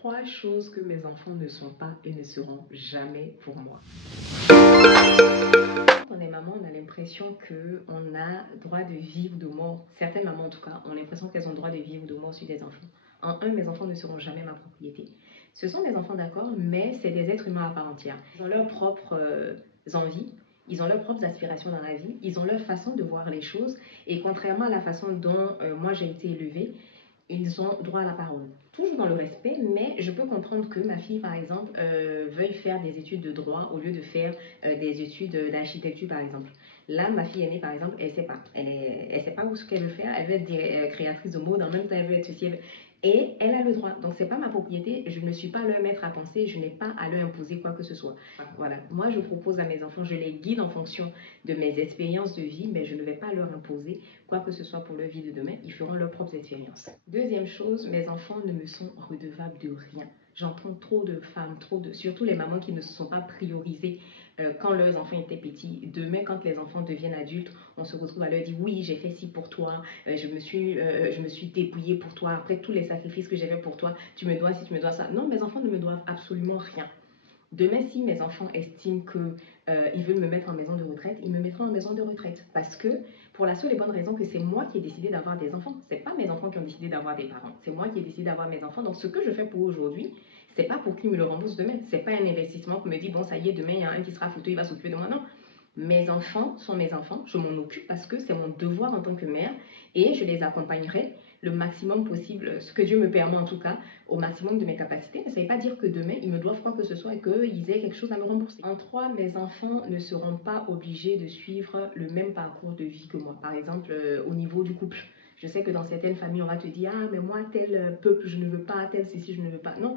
3 choses que mes enfants ne sont pas et ne seront jamais pour moi. Quand on est maman, on a l'impression qu'on a droit de vivre ou de mort. Certaines mamans, en tout cas, ont l'impression qu'elles ont droit de vivre ou de mort sur des enfants. En un, mes enfants ne seront jamais ma propriété. Ce sont mes enfants, d'accord, mais c'est des êtres humains à part entière. Ils ont leurs propres envies. Ils ont leurs propres aspirations dans la vie, ils ont leur façon de voir les choses et contrairement à la façon dont moi j'ai été élevée, ils ont droit à la parole. Toujours dans le respect, mais je peux comprendre que ma fille, par exemple, veuille faire des études de droit au lieu de faire des études d'architecture, par exemple. Là, ma fille aînée, par exemple, elle ne sait pas. Elle sait pas ce qu'elle veut faire. Elle veut être créatrice de mode, en même temps, elle veut être ceci. Et elle a le droit. Donc, ce n'est pas ma propriété. Je ne suis pas leur maître à penser. Je n'ai pas à leur imposer quoi que ce soit. Voilà. Moi, je propose à mes enfants, je les guide en fonction de mes expériences de vie, mais je ne vais pas leur imposer quoi que ce soit pour leur vie de demain. Ils feront leurs propres expériences. Deuxième chose, mes enfants ne me sont redevables de rien. J'entends trop de femmes, surtout les mamans qui ne se sont pas priorisées quand leurs enfants étaient petits. Demain, quand les enfants deviennent adultes, on se retrouve à leur dire oui, j'ai fait ci pour toi, je me suis dépouillée pour toi, après tous les sacrifices que j'ai fait pour toi, tu me dois ci, tu me dois ça. Non, mes enfants ne me doivent absolument rien. Demain, si mes enfants estiment qu'ils veulent me mettre en maison de retraite, ils me mettront en maison de retraite. Parce que, pour la seule et bonne raison que c'est moi qui ai décidé d'avoir des enfants. Ce n'est pas mes enfants qui ont décidé d'avoir des parents. C'est moi qui ai décidé d'avoir mes enfants. Donc, ce que je fais pour aujourd'hui, ce n'est pas pour qu'ils me le remboursent demain. Ce n'est pas un investissement qui me dit, bon, ça y est, demain, il y a un qui sera foutu, il va s'occuper de moi. Non. Mes enfants sont mes enfants, je m'en occupe parce que c'est mon devoir en tant que mère et je les accompagnerai le maximum possible, ce que Dieu me permet en tout cas, au maximum de mes capacités. Mais ça ne veut pas dire que demain, ils me doivent quoi que ce soit et qu'ils aient quelque chose à me rembourser. En 3, mes enfants ne seront pas obligés de suivre le même parcours de vie que moi. Par exemple, au niveau du couple. Je sais que dans certaines familles, on va te dire « Ah, mais moi, tel peuple, je ne veux pas, tel ceci, je ne veux pas. » Non.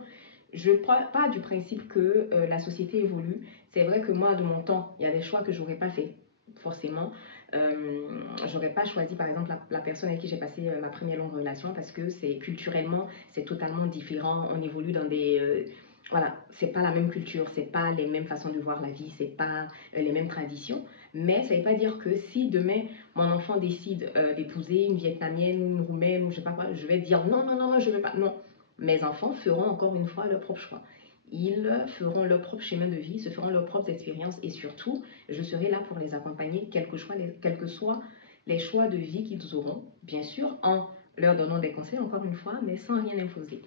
Je ne crois pas du principe que la société évolue. C'est vrai que moi, de mon temps, il y a des choix que je n'aurais pas fait, forcément. Je n'aurais pas choisi, par exemple, la personne avec qui j'ai passé ma première longue relation parce que culturellement, c'est totalement différent. On évolue dans des... voilà, c'est pas la même culture, c'est pas les mêmes façons de voir la vie, c'est pas les mêmes traditions. Mais ça ne veut pas dire que si demain, mon enfant décide d'épouser une Vietnamienne ou une Roumaine ou je sais pas quoi, je vais dire non, non, non, non, je ne veux pas. Non. Mes enfants feront encore une fois leur propre choix. Ils feront leur propre chemin de vie, se feront leurs propres expériences et surtout, je serai là pour les accompagner, quels que soient les choix de vie qu'ils auront, bien sûr, en leur donnant des conseils, encore une fois, mais sans rien imposer.